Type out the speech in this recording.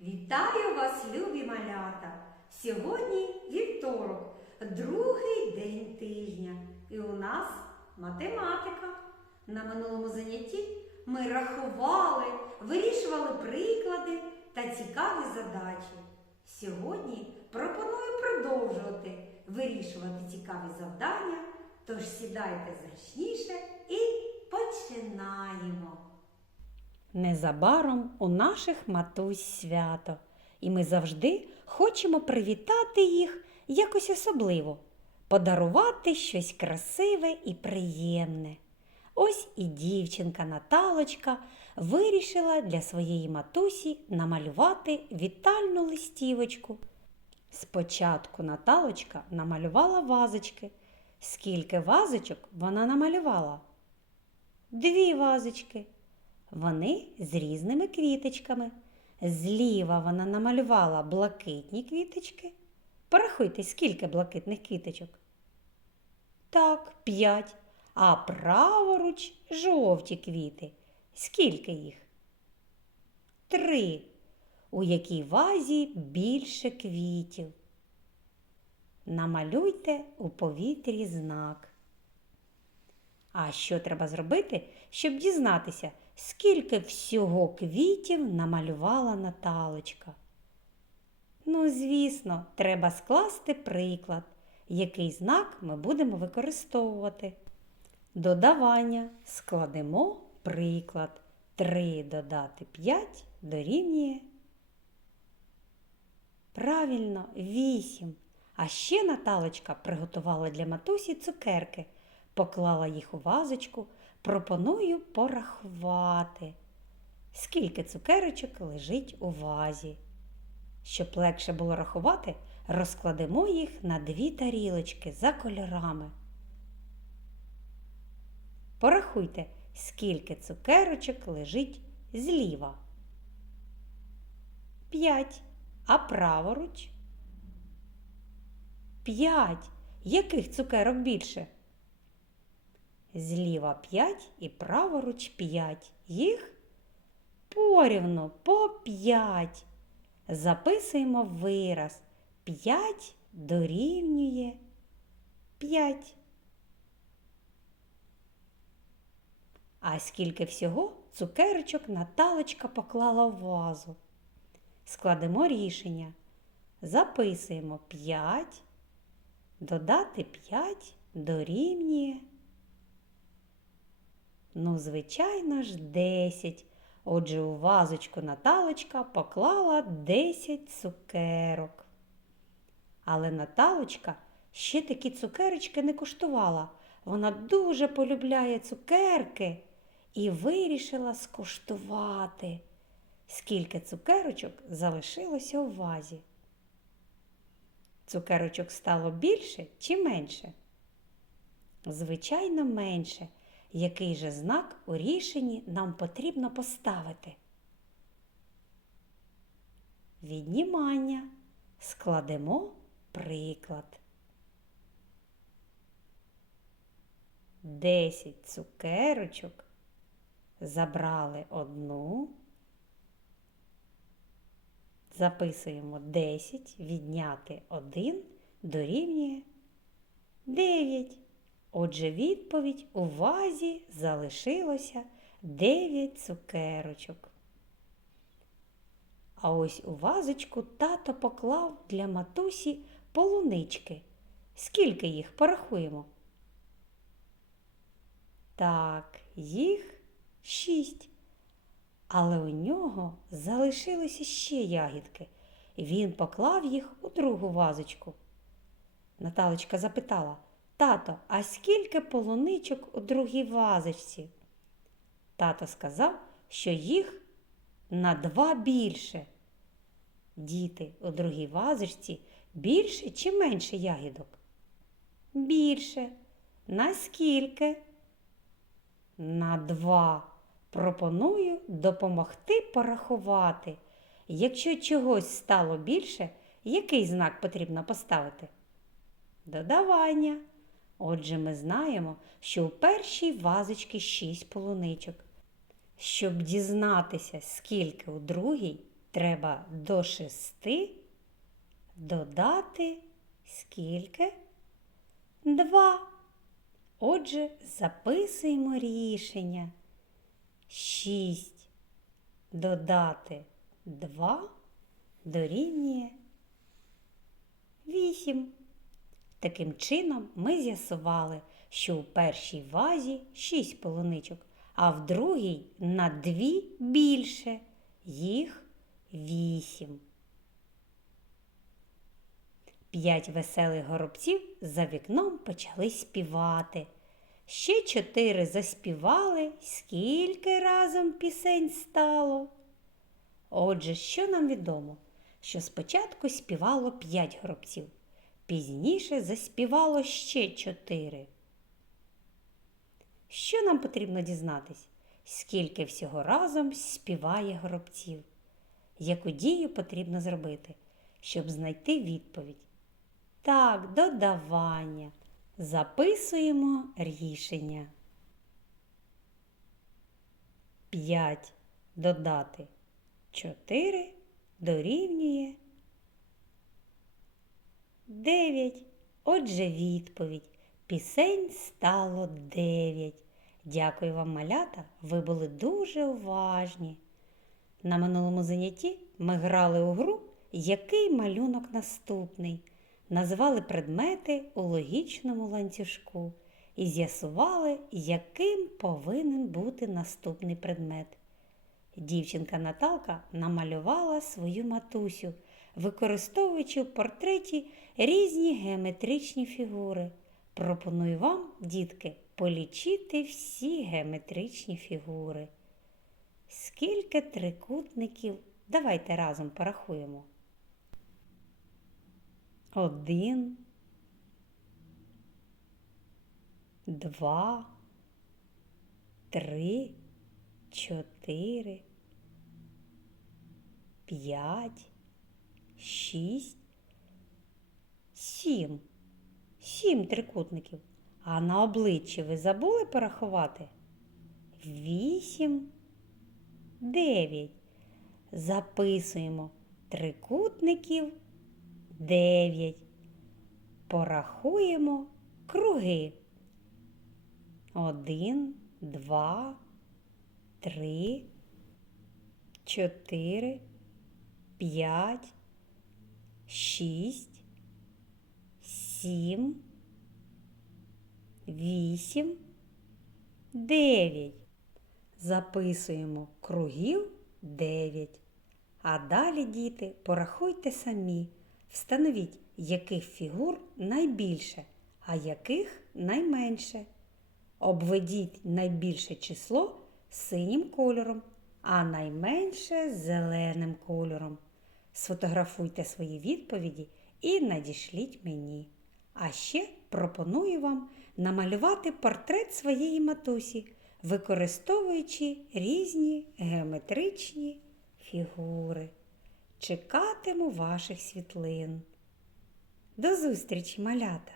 Вітаю вас, любі малята! Сьогодні вівторок, другий день тижня. І у нас математика. На минулому занятті ми рахували, вирішували приклади та цікаві задачі. Сьогодні пропоную продовжувати вирішувати цікаві завдання, тож сідайте зручніше і починаємо. Незабаром у наших матусь свято, і ми завжди хочемо привітати їх якось особливо, подарувати щось красиве і приємне. Ось і дівчинка Наталочка вирішила для своєї матусі намалювати вітальну листівочку. Спочатку Наталочка намалювала вазочки. Скільки вазочок вона намалювала? Дві вазочки. Вони з різними квіточками. Зліва вона намалювала блакитні квіточки. Порахуйте, скільки блакитних квіточок. Так, п'ять. А праворуч жовті квіти. Скільки їх? Три. У якій вазі більше квітів. Намалюйте у повітрі знак. А що треба зробити, щоб дізнатися, скільки всього квітів намалювала Наталочка? Ну, звісно, треба скласти приклад, який знак ми будемо використовувати. Додавання складемо приклад. 3 додати 5 дорівнює. Правильно, 8. А ще Наталочка приготувала для матусі цукерки, поклала їх у вазочку. Пропоную порахувати, скільки цукерочок лежить у вазі. Щоб легше було рахувати, розкладемо їх на дві тарілочки за кольорами. Порахуйте, скільки цукерочок лежить зліва. П'ять. А праворуч? П'ять. Яких цукерок більше? Зліва 5 і праворуч 5. Їх порівну по 5. Записуємо вираз. 5 дорівнює 5. А скільки всього цукерочок Наталочка поклала в вазу. Складемо рішення. Записуємо 5. Додати 5 дорівнює. Ну, звичайно ж, 10. Отже, у вазочку Наталочка поклала 10 цукерок. Але Наталочка ще такі цукерочки не куштувала. Вона дуже полюбляє цукерки і вирішила скуштувати, скільки цукерочок залишилося у вазі. Цукерочок стало більше чи менше? Звичайно, менше. Який же знак у рішенні нам потрібно поставити? Віднімання. Складемо приклад. Десять цукерочок забрали одну. Записуємо 10, відняти 1 дорівнює 9. Отже, відповідь у вазі залишилося 9 цукерочок. А ось у вазочку тато поклав для матусі полунички. Скільки їх порахуємо? Так, їх шість. Але у нього залишилися ще ягідки. Він поклав їх у другу вазочку. Наталочка запитала Тато, а скільки полуничок у другій вазочці? Тато сказав, що їх на два більше. Діти у другій вазочці більше чи менше ягідок? Більше. На скільки? На два. Пропоную допомогти порахувати. Якщо чогось стало більше, який знак потрібно поставити? Додавання. Отже, ми знаємо, що у першій вазочці 6 полуничок. Щоб дізнатися, скільки у другій, треба до шести додати скільки? Два. Отже, записуємо рішення. Шість додати два дорівнює вісім. Таким чином ми з'ясували, що у першій вазі шість полуничок, а в другій на дві більше. Їх вісім. П'ять веселих горобців за вікном почали співати. Ще чотири заспівали, скільки разом пісень стало. Отже, що нам відомо? Що спочатку співало п'ять горобців, пізніше заспівало ще чотири. Що нам потрібно дізнатись? Скільки всього разом співає горобців? Яку дію потрібно зробити, щоб знайти відповідь? Так, додавання. Записуємо рішення. 5 додати 4 дорівнює 9. Отже, відповідь. Пісень стало 9. Дякую вам, малята. Ви були дуже уважні. На минулому занятті ми грали у гру Який малюнок наступний? Назвали предмети у логічному ланцюжку і з'ясували, яким повинен бути наступний предмет. Дівчинка Наталка намалювала свою матусю, використовуючи в портреті різні геометричні фігури. Пропоную вам, дітки, полічити всі геометричні фігури. Скільки трикутників? Давайте разом порахуємо. Один, два, три, чотири, п'ять, шість, сім. Сім трикутників. А на обличчі ви забули порахувати? Вісім, дев'ять. Записуємо трикутників дев'ять. Порахуємо круги. Один, два, три, чотири, п'ять, шість, сім, вісім, дев'ять. Записуємо кругів дев'ять. А далі, діти, порахуйте самі. Встановіть, яких фігур найбільше, а яких найменше. Обведіть найбільше число синім кольором, а найменше зеленим кольором. Сфотографуйте свої відповіді і надішліть мені. А ще пропоную вам намалювати портрет своєї матусі, використовуючи різні геометричні фігури. Чекатиму ваших світлин. До зустрічі, малята!